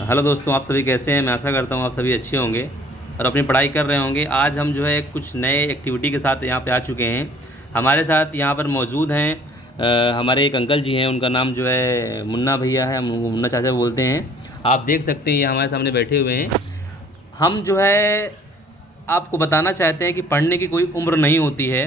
Hello दोस्तों, आप सभी कैसे हैं। मैं आशा करता हूँ आप सभी अच्छे होंगे और अपनी पढ़ाई कर रहे होंगे। आज हम जो है कुछ नए एक्टिविटी के साथ यहाँ पे आ चुके हैं। हमारे साथ यहाँ पर मौजूद हैं हमारे एक अंकल जी हैं। उनका नाम जो है मुन्ना भैया है, हम उनको मुन्ना चाचा बोलते हैं। आप देख सकते हैं ये हमारे सामने बैठे हुए हैं। हम जो है आपको बताना चाहते हैं कि पढ़ने की कोई उम्र नहीं होती है।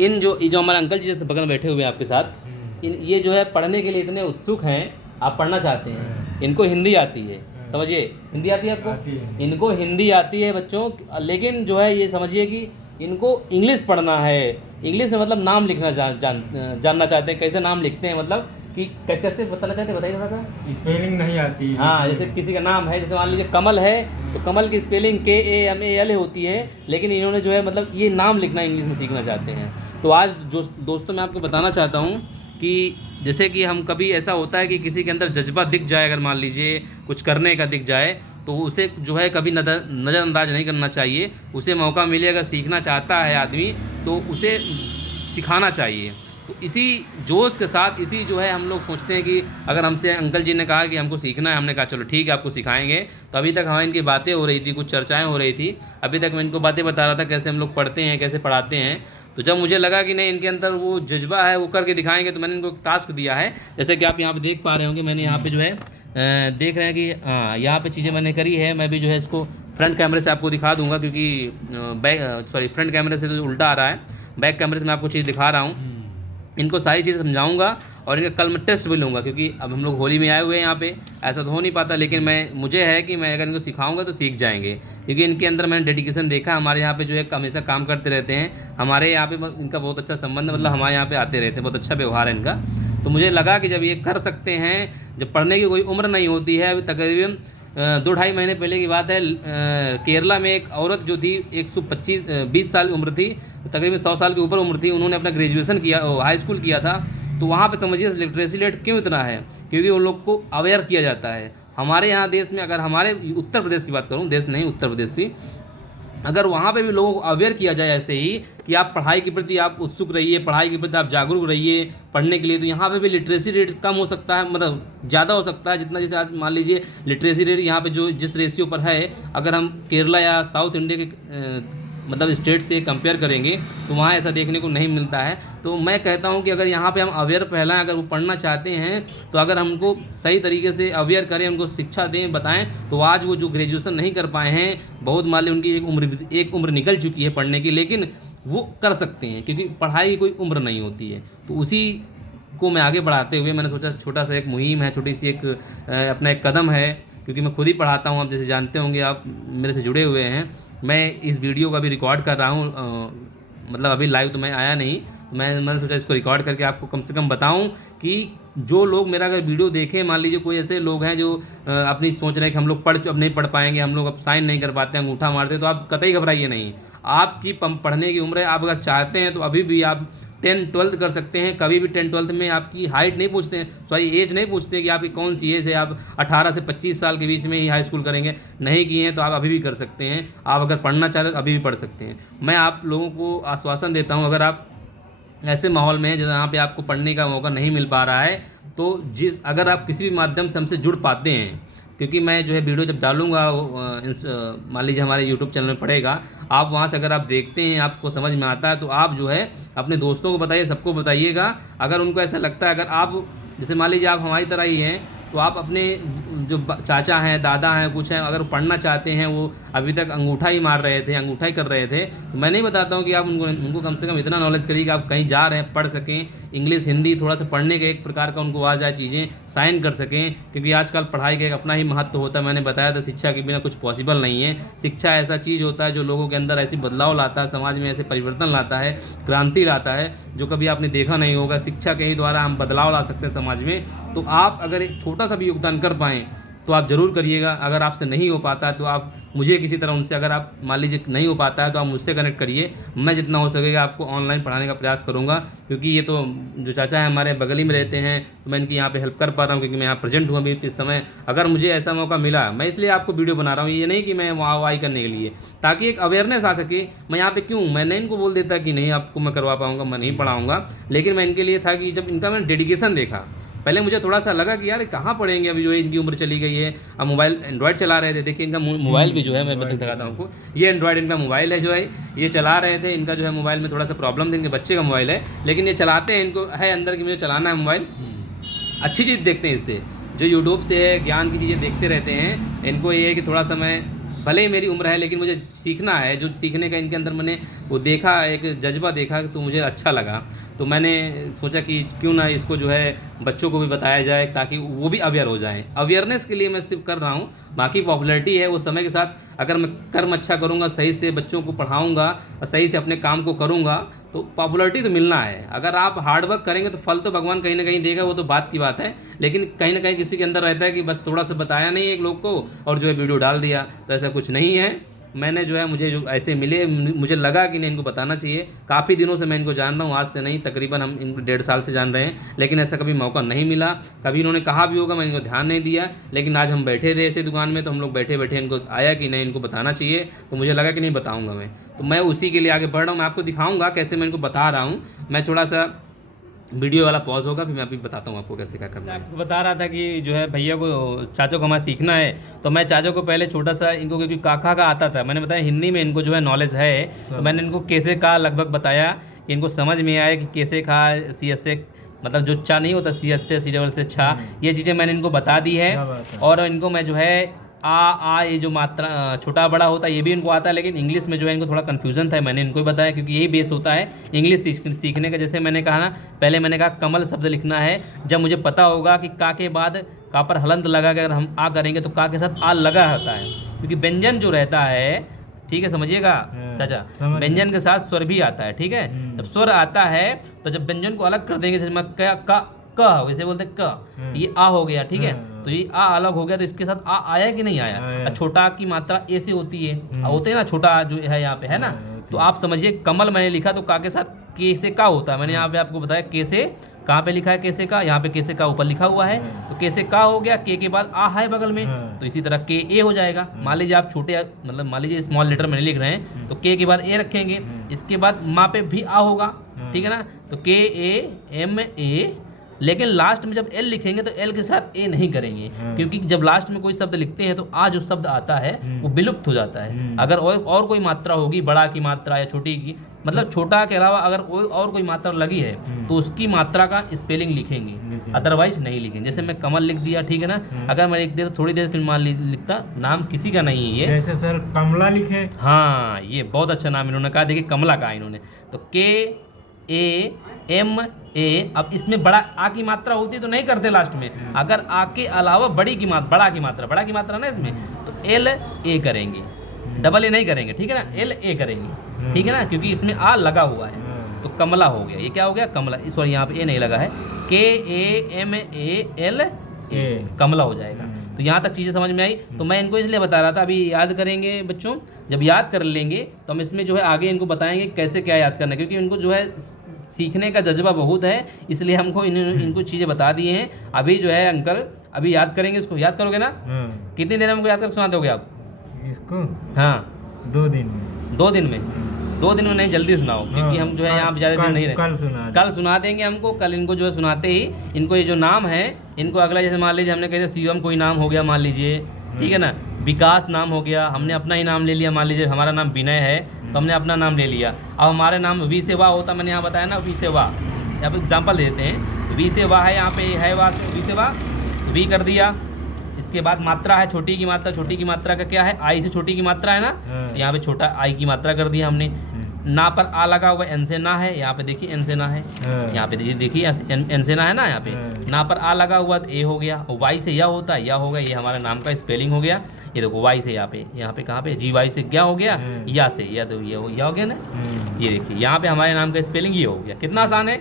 इन जो ये जो हमारे अंकल जी जैसे बगल में बैठे हुए हैं आपके साथ, इन ये जो है पढ़ने के लिए इतने उत्सुक हैं। आप पढ़ना चाहते हैं, इनको हिंदी आती है, समझिए। हिंदी आती है आपको? इनको हिंदी आती है बच्चों, लेकिन जो है ये समझिए कि इनको इंग्लिश पढ़ना है। इंग्लिश में मतलब नाम लिखना जानना चाहते हैं, कैसे नाम लिखते हैं, मतलब कि कैसे कैसे बताना चाहते हैं, बताइए थोड़ा सा। स्पेलिंग नहीं आती। हाँ, जैसे किसी का नाम है, जैसे मान लीजिए कमल है, तो कमल की स्पेलिंग KAMAL होती है, लेकिन इन्होंने जो है मतलब ये नाम लिखना इंग्लिश में सीखना चाहते हैं। तो आज जो दोस्तों मैं आपको बताना चाहता हूँ कि जैसे कि हम कभी ऐसा होता है कि किसी के अंदर जज्बा दिख जाए, अगर मान लीजिए कुछ करने का दिख जाए, तो उसे जो है कभी नज़रअंदाज नहीं करना चाहिए। उसे मौका मिले, अगर सीखना चाहता है आदमी तो उसे सिखाना चाहिए। तो इसी जोश के साथ इसी जो है हम लोग सोचते हैं कि अगर हमसे अंकल जी ने कहा कि हमको सीखना है, हमने कहा चलो ठीक है आपको सिखाएंगे। तो अभी तक हमारी इनकी बातें हो रही थी, कुछ चर्चाएं हो रही थी। अभी तक मैं इनको बातें बता रहा था कैसे हम लोग पढ़ते हैं, कैसे पढ़ाते हैं। तो जब मुझे लगा कि नहीं, इनके अंदर वो जज्बा है, वो करके दिखाएंगे, तो मैंने इनको टास्क दिया है। जैसे कि आप यहाँ पे देख पा रहे होंगे, मैंने यहाँ पे जो है देख रहे हैं कि हाँ यहाँ पे चीज़ें मैंने करी है। मैं भी जो है इसको फ्रंट कैमरे से आपको दिखा दूंगा, क्योंकि फ्रंट कैमरे से तो उल्टा आ रहा है, बैक कैमरे से मैं आपको चीज़ दिखा रहा हूँ। इनको सारी चीज़ें समझाऊंगा और इनका कल मैं टेस्ट भी लूँगा, क्योंकि अब हम लोग होली में आए हुए हैं यहाँ पे। ऐसा तो हो नहीं पाता, लेकिन मुझे है कि मैं अगर इनको सिखाऊंगा तो सीख जाएंगे, क्योंकि इनके अंदर मैंने डेडिकेशन देखा। हमारे यहाँ पे जो है हमेशा काम करते रहते हैं। हमारे यहाँ पे इनका बहुत अच्छा संबंध, मतलब हमारे यहाँ पे आते रहते हैं, बहुत अच्छा व्यवहार है इनका। तो मुझे लगा कि जब ये कर सकते हैं, जब पढ़ने की कोई उम्र नहीं होती है। अभी तकरीबन 2-2.5 महीने पहले की बात है, केरला में एक औरत जो थी 20 साल उम्र थी, तकरीबन 100 साल के ऊपर उम्र थी। उन्होंने अपना ग्रेजुएशन किया, हाई स्कूल किया था। तो वहाँ पे समझिए लिटरेसी रेट क्यों इतना है, क्योंकि वो लोग को अवेयर किया जाता है। हमारे यहाँ देश में, अगर हमारे उत्तर प्रदेश की बात करूँ, देश नहीं उत्तर प्रदेश की, अगर वहाँ पे भी लोगों को अवेयर किया जाए ऐसे ही कि आप पढ़ाई के प्रति आप उत्सुक रहिए, पढ़ाई के प्रति आप जागरूक रहिए पढ़ने के लिए, तो यहाँ पे भी लिटरेसी रेट कम हो सकता है, मतलब ज़्यादा हो सकता है। जितना जैसे आज मान लीजिए लिटरेसी रेट यहाँ पे जो जिस रेशियो पर है, अगर हम केरला या साउथ इंडिया के मतलब स्टेट से कंपेयर करेंगे, तो वहाँ ऐसा देखने को नहीं मिलता है। तो मैं कहता हूँ कि अगर यहाँ पे हम अवेयर फैलाएं, अगर वो पढ़ना चाहते हैं, तो अगर हमको सही तरीके से अवेयर करें, उनको शिक्षा दें, बताएं, तो आज वो जो ग्रेजुएशन नहीं कर पाए हैं, बहुत मान ली उनकी एक उम्र निकल चुकी है पढ़ने की, लेकिन वो कर सकते हैं, क्योंकि पढ़ाई की कोई उम्र नहीं होती है। तो उसी को मैं आगे बढ़ाते हुए मैंने सोचा छोटा सा एक मुहिम है, छोटी सी एक अपना एक कदम है, क्योंकि मैं खुद ही पढ़ाता हूँ। आप जैसे जानते होंगे, आप मेरे से जुड़े हुए हैं। मैं इस वीडियो का भी रिकॉर्ड कर रहा हूँ, मतलब अभी लाइव तो मैं आया नहीं, तो मैंने सोचा इसको रिकॉर्ड करके आपको कम से कम बताऊं कि जो लोग मेरा अगर वीडियो देखें, मान लीजिए कोई ऐसे लोग हैं जो अपनी सोच रहे हैं कि हम लोग अब नहीं पढ़ पाएंगे, हम लोग अब साइन नहीं कर पाते, अंगूठा मारते हैं, तो आप कतई घबराइए नहीं। आपकी पढ़ने की उम्र है, आप अगर चाहते हैं तो अभी भी आप 10-12 कर सकते हैं। कभी भी 10-12 में आपकी हाइट नहीं पूछते हैं, सॉरी एज नहीं पूछते कि आपकी कौन सी एज है। आप 18 से 25 साल के बीच में ही हाई स्कूल करेंगे, नहीं किए हैं तो आप अभी भी कर सकते हैं। आप अगर पढ़ना चाहते हैं तो अभी भी पढ़ सकते हैं। मैं आप लोगों को आश्वासन देता हूँ, अगर आप ऐसे माहौल में जहाँ पे आपको पढ़ने का मौका नहीं मिल पा रहा है, तो अगर आप किसी भी माध्यम से हमसे जुड़ पाते हैं, क्योंकि मैं जो है वीडियो जब डालूंगा मान लीजिए हमारे यूट्यूब चैनल में पड़ेगा, आप वहाँ से अगर आप देखते हैं, आपको समझ में आता है, तो आप जो है अपने दोस्तों को बताइए, सबको बताइएगा। अगर उनको ऐसा लगता है, अगर आप जैसे मान लीजिए आप हमारी तरह ही हैं, तो आप अपने जो चाचा हैं, दादा हैं, कुछ हैं, अगर पढ़ना चाहते हैं, वो अभी तक अंगूठा ही मार रहे थे, अंगूठा ही कर रहे थे, तो मैं नहीं बताता हूँ कि आप उनको कम से कम इतना नॉलेज करिए कि आप कहीं जा रहे हैं पढ़ सकें, इंग्लिश हिंदी थोड़ा सा पढ़ने का एक प्रकार का उनको आ जाए, चीज़ें साइन कर सकें, क्योंकि आजकल पढ़ाई का एक अपना ही महत्व होता है। मैंने बताया था शिक्षा के बिना कुछ पॉसिबल नहीं है। शिक्षा ऐसा चीज़ होता है जो लोगों के अंदर ऐसी बदलाव लाता है, समाज में ऐसे परिवर्तन लाता है, क्रांति लाता है, जो कभी आपने देखा नहीं होगा। शिक्षा के ही द्वारा हम बदलाव ला सकते हैं समाज में। तो आप अगर एक छोटा सा भी योगदान कर पाएँ तो आप ज़रूर करिएगा। अगर आपसे नहीं हो पाता है तो आप मुझे किसी तरह उनसे, अगर आप मान लीजिए नहीं हो पाता है तो आप मुझसे कनेक्ट करिए। मैं जितना हो सकेगा आपको ऑनलाइन पढ़ाने का प्रयास करूँगा, क्योंकि ये तो जो चाचा है हमारे बगल ही में रहते हैं, तो मैं इनकी यहाँ पे हेल्प कर पा रहा हूँ, क्योंकि मैं यहाँ प्रेजेंट हूँ अभी इस समय। अगर मुझे ऐसा मौका मिला, मैं इसलिए आपको वीडियो बना रहा हूँ, ये नहीं कि मैं वाई करने के लिए, ताकि एक अवेयरनेस आ सके। मैं यहाँ पे क्यों, मैंने इनको बोल देता कि नहीं आपको मैं करवा पाऊँगा, मैं नहीं पढ़ाऊँगा, लेकिन मैं इनके लिए था कि जब इनका मैंने डेडिकेशन देखा पहले मुझे थोड़ा सा लगा कि यार कहाँ पढ़ेंगे, अभी जो है इनकी उम्र चली गई है। अब मोबाइल एंड्रॉयड चला रहे थे, देखिए इनका मोबाइल भी जो है मैं दिखाता हूँ आपको, ये एंड्रॉयड इनका मोबाइल है जो है, ये चला रहे थे। इनका जो है मोबाइल में थोड़ा सा प्रॉब्लम थी, इनके बच्चे का मोबाइल है, लेकिन ये चलाते हैं, इनको है अंदर कि मुझे चलाना है मोबाइल, अच्छी चीज़ देखते हैं इससे। जो यूट्यूब से ज्ञान की चीज़ें देखते रहते हैं, इनको ये है कि थोड़ा समय, भले ही मेरी उम्र है लेकिन मुझे सीखना है, जो सीखने का इनके अंदर मैंने वो देखा, एक जज्बा देखा, तो मुझे अच्छा लगा। तो मैंने सोचा कि क्यों ना इसको जो है बच्चों को भी बताया जाए, ताकि वो भी अवेयर हो जाएं। अवेयरनेस के लिए मैं सिर्फ कर रहा हूँ, बाकी पॉपुलैरिटी है वो समय के साथ अगर मैं कर्म अच्छा करूँगा, सही से बच्चों को पढ़ाऊँगा और सही से अपने काम को करूँगा, तो पॉपुलैरिटी तो मिलना है। अगर आप हार्डवर्क करेंगे तो फल तो भगवान कहीं ना कहीं देगा, वो तो बात की बात है। लेकिन कहीं ना कहीं किसी के अंदर रहता है कि बस थोड़ा सा बताया नहीं एक लोग को और जो है वीडियो डाल दिया, तो ऐसा कुछ नहीं है। मैंने जो है, मुझे जो ऐसे मिले, मुझे लगा कि नहीं इनको बताना चाहिए। काफ़ी दिनों से मैं इनको जान रहा हूँ, आज से नहीं, तकरीबन हम इनको 1.5 साल से जान रहे हैं, लेकिन ऐसा कभी मौका नहीं मिला। कभी इन्होंने कहा भी होगा, मैं इनको ध्यान नहीं दिया। लेकिन आज हम बैठे थे ऐसे दुकान में, तो हम लोग बैठे बैठे इनको आया कि नहीं इनको बताना चाहिए, तो मुझे लगा कि नहीं बताऊँगा मैं, तो मैं उसी के लिए आगे बढ़ रहा हूँ। मैं आपको दिखाऊँगा कैसे मैं इनको बता रहा हूँ। मैं थोड़ा सा वीडियो वाला पॉज होगा, फिर मैं अभी बताता हूँ आपको कैसे क्या करना है। आपको बता रहा था कि जो है भैया को, चाचों को हमारा सीखना है, तो मैं चाचों को पहले छोटा सा इनको, क्योंकि काका का आता था, मैंने बताया हिंदी में इनको जो है नॉलेज है, तो मैंने इनको कैसे का लगभग बताया कि इनको समझ में आया कि कैसे खा, सी एस से मतलब जो चा नहीं होता, सी एस से, सी डबल से छा, ये चीज़ें मैंने इनको बता दी है। और इनको मैं जो है आ ये जो मात्रा छोटा बड़ा होता है ये भी इनको आता है, लेकिन इंग्लिश में जो है इनको थोड़ा कन्फ्यूज़न था, मैंने इनको ही बताया, क्योंकि यही बेस होता है इंग्लिश सीखने का। जैसे मैंने कहा ना, पहले मैंने कहा कमल शब्द लिखना है, जब मुझे पता होगा कि का के बाद का पर हलंत लगा के अगर हम आ करेंगे तो का के साथ आ लगा होता है, क्योंकि व्यंजन जो रहता है, ठीक है समझिएगा चाचा, व्यंजन के साथ स्वर भी आता है, ठीक है। जब स्वर आता है तो जब व्यंजन को अलग कर देंगे, जैसे मैं का वैसे बोलते क, ये आ हो गया, ठीक है, तो ये आ अलग हो गया, तो इसके साथ आ आया कि नहीं आया। छोटा की मात्रा ए से होती है, होते हैं ना, छोटा जो है यहाँ पे है ना, तो आप समझिए कमल मैंने लिखा तो का के साथ के से का होता है। मैंने यहाँ पे आपको बताया के से कहाँ पे लिखा है, कैसे का, यहाँ पे कैसे का ऊपर लिखा हुआ है, तो कैसे का हो गया, के बाद आ है बगल में, तो इसी तरह के ए हो जाएगा। मान लीजिए आप छोटे, मतलब मान लीजिए स्मॉल लेटर में लिख रहे हैं, तो के बाद ए रखेंगे, इसके बाद माँ पे भी आ होगा, ठीक है ना, तो के ए एम ए, लेकिन लास्ट में जब एल लिखेंगे तो एल के साथ ए नहीं करेंगे, क्योंकि जब लास्ट में कोई शब्द लिखते हैं तो आ जो शब्द आता है वो विलुप्त हो जाता है। अगर और कोई मात्रा होगी, बड़ा की मात्रा या छोटी की, मतलब छोटा के अलावा अगर और कोई मात्रा लगी है तो उसकी मात्रा का स्पेलिंग लिखेंगे, अदरवाइज नहीं लिखेंगे। जैसे मैं कमल लिख दिया, ठीक है ना, अगर मैं एक देर थोड़ी देर फिर मान लिखता, नाम किसी का नहीं है ये, जैसे सर कमला लिखे, हाँ ये बहुत अच्छा नाम इन्होंने कहा, देखिए कमला कहा इन्होंने, तो के ए एम ए। अब इसमें बड़ा आ की मात्रा होती है तो नहीं करते लास्ट में, अगर आ के अलावा बड़ा की मात्रा ना इसमें, तो एल ए करेंगे, डबल ए नहीं करेंगे, ठीक है ना, एल ए करेंगे, ठीक है ना, क्योंकि इसमें आ लगा हुआ है, तो कमला हो गया। ये क्या हो गया, कमला, सॉरी यहाँ पे ए नहीं लगा है, के A M A L A, कमला हो जाएगा। तो यहाँ तक चीज़ें समझ में आई। तो मैं इनको इसलिए बता रहा था, अभी याद करेंगे बच्चों, जब याद कर लेंगे तो हम इसमें जो है आगे इनको बताएंगे कैसे क्या याद करना है, क्योंकि इनको जो है सीखने का जज्बा बहुत है, इसलिए हमको इनको चीज़ें बता दी हैं। अभी जो है अंकल अभी याद करेंगे, इसको याद करोगे ना, कितनी देर में हमको याद करके सुनाते होगे आप इसको? हाँ 2 दिन में। 2 दिन में? 2 दिन में नहीं, जल्दी सुनाओ, क्योंकि हम जो है यहाँ पे ज़्यादा दिन नहीं रहे। कल सुना देंगे हमको, कल इनको जो है सुनाते ही इनको ये जो नाम है इनको अगला, जैसे मान लीजिए हमने कहते शिवम कोई नाम हो गया मान लीजिए, ठीक है ना, विकास नाम हो गया, हमने अपना ही नाम ले लिया, मान लीजिए हमारा नाम विनय है तो हमने अपना नाम ले लिया। अब हमारे नाम वी से वाह होता, मैंने यहाँ बताया ना, वी से वाह, यहाँ पर एग्जाम्पल देते हैं, वी से वाह है, यहाँ पे है वाह, वी से वाह, वी कर दिया। इसके बाद मात्रा है, छोटी की मात्रा का क्या है, आई से छोटी की मात्रा है ना, तो यहाँ पे छोटा आई की मात्रा कर दिया हमने। ना पर आ लगा हुआ, एन से ना है, यहाँ पे देखिए एन से ना है, यहाँ पे देखिए एन से ना है ना, यहाँ पे ना पर आ लगा हुआ तो ए हो गया, वाई से या होता है, या होगा, ये हमारा नाम का स्पेलिंग हो गया। ये देखो वाई से यहाँ पे कहाँ पे जी वाई से क्या हो गया, या से, या तो ये हो गया ना, ये देखिए यहाँ पे हमारे नाम का स्पेलिंग ये हो गया। कितना आसान है,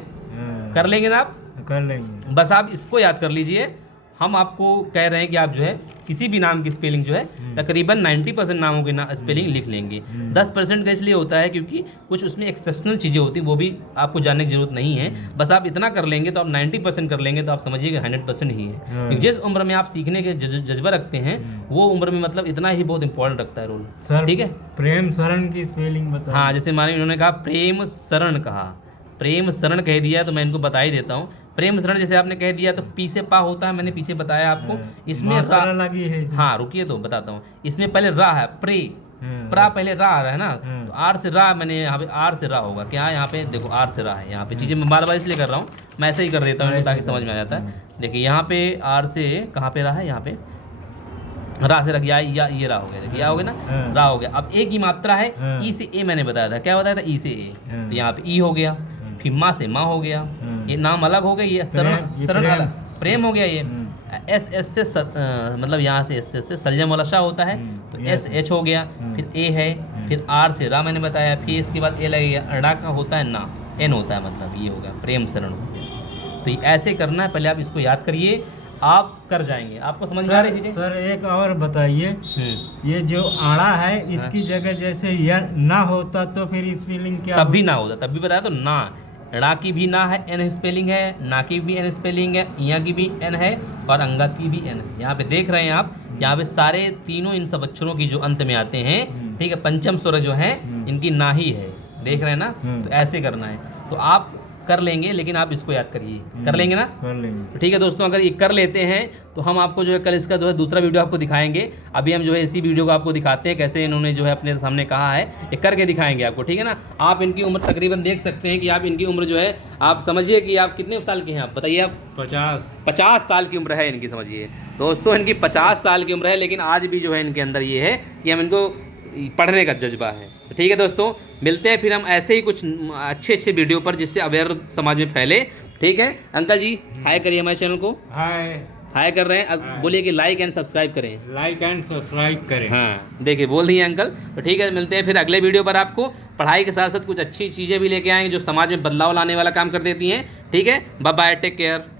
कर लेंगे ना आप? कर लेंगे। बस आप इसको याद कर लीजिए। हम आपको कह रहे हैं कि आप जो है किसी भी नाम की स्पेलिंग जो है तकरीबन 90% नामों की स्पेलिंग लिख लेंगे। 10% का इसलिए होता है क्योंकि कुछ उसमें एक्सेप्शनल चीज़ें होती हैं, वो भी आपको जानने की जरूरत नहीं है। बस आप इतना कर लेंगे तो आप 90% कर लेंगे तो आप समझिएगा 100% ही है। क्योंकि जिस उम्र में आप सीखने के जज्बा रखते हैं वो उम्र में मतलब इतना ही बहुत इंपॉर्टेंट रखता है रोल। ठीक है, प्रेम शरण की स्पेलिंग बताओ। हाँ, जैसे माने इन्होंने कहा प्रेम शरण, कहा प्रेम शरण कह दिया तो मैं इनको बता ही देता हूँ। प्रेम शरण जैसे आपने कह दिया तो पी से पा होता है, मैंने पीछे बताया आपको। इसमें रा मात्रा लगी है इसमें। हाँ रुकिए तो बताता हूँ। इसमें पहले रा है, प्रे प्रा पहले रा आ रहा है ना, तो आर से रा, मैंने यहाँ पे आर से रा होगा क्या, यहाँ पे देखो आर से रा है। यहाँ पे चीज़ें मैं बार बार इसलिए कर रहा हूँ, मैं ऐसे ही कर देता हूँ इनको ताकि समझ में आ जाता है। देखिए यहाँ पे आर से कहाँ पे रा है, यहाँ पे रा से रख या ये रा हो गया, देखिए या हो गया ना, रा हो गया। अब ए की मात्रा है, ई से ए मैंने बताया था, क्या बताया था, ई से ए, तो यहाँ पे ई हो गया, फिर माँ से माँ हो गया, ये नाम अलग हो गया, ये शरण अलग, प्रेम हो गया। ये एस एस से मतलब यहाँ से एस से सलजम वाला शाह होता है, तो एस एच हो गया, फिर ए है, फिर आर से रा मैंने बताया, फिर इसके बाद ए लगेगा, अड़ा का होता है ना, एन होता है, मतलब ये होगा प्रेम शरण हो गया। तो ये ऐसे करना है, पहले आप इसको याद करिए, आप कर जाएंगे, आपको समझ में आ रही चीजें। सर एक और बताइए, ये जो आड़ा है इसकी जगह जैसे यह ना होता तो फिर स्पेलिंग क्या तब भी ना होता, तब भी बताया तो ना, ड़ा की भी ना है, एन स्पेलिंग है, ना की भी एन स्पेलिंग है, इया की भी एन है, और अंगा की भी एन है। यहाँ पे देख रहे हैं आप, यहाँ पे सारे तीनों इन सब अक्षरों की जो अंत में आते हैं, ठीक है, पंचम स्वर जो है इनकी ना ही है, देख रहे हैं ना। तो ऐसे करना है, तो आप कर लेंगे, लेकिन आप इसको याद करिए, कर लेंगे ना, कर लेंगे। तो ठीक है दोस्तों, अगर ये कर लेते हैं तो हम आपको जो है कल इसका जो है दूसरा वीडियो आपको दिखाएंगे। अभी हम जो है इसी वीडियो को आपको दिखाते हैं कैसे इन्होंने जो है अपने सामने कहा है, ये करके दिखाएंगे आपको, ठीक है ना। आप इनकी उम्र तकरीबन देख सकते हैं कि आप इनकी उम्र जो है, आप समझिए कि आप कितने साल के हैं, आप बताइए, आप 50 साल की उम्र है इनकी, समझिए दोस्तों इनकी 50 साल की उम्र है, लेकिन आज भी जो है इनके अंदर ये है कि हम इनको पढ़ने का जज्बा है। तो ठीक है दोस्तों, मिलते हैं फिर हम ऐसे ही कुछ अच्छे वीडियो पर, जिससे अवेयर समाज में फैले। ठीक है अंकल जी, हाय करिए हमारे चैनल को, हाय कर रहे हैं, अब बोलिए कि लाइक एंड सब्सक्राइब करें, लाइक एंड सब्सक्राइब करें। हाँ देखिए बोल दिए अंकल। तो ठीक है, मिलते हैं फिर अगले वीडियो पर, आपको पढ़ाई के साथ साथ कुछ अच्छी चीज़ें भी लेके आएंगे जो समाज में बदलाव लाने वाला काम कर देती हैं। ठीक है, बाय बाय, टेक केयर।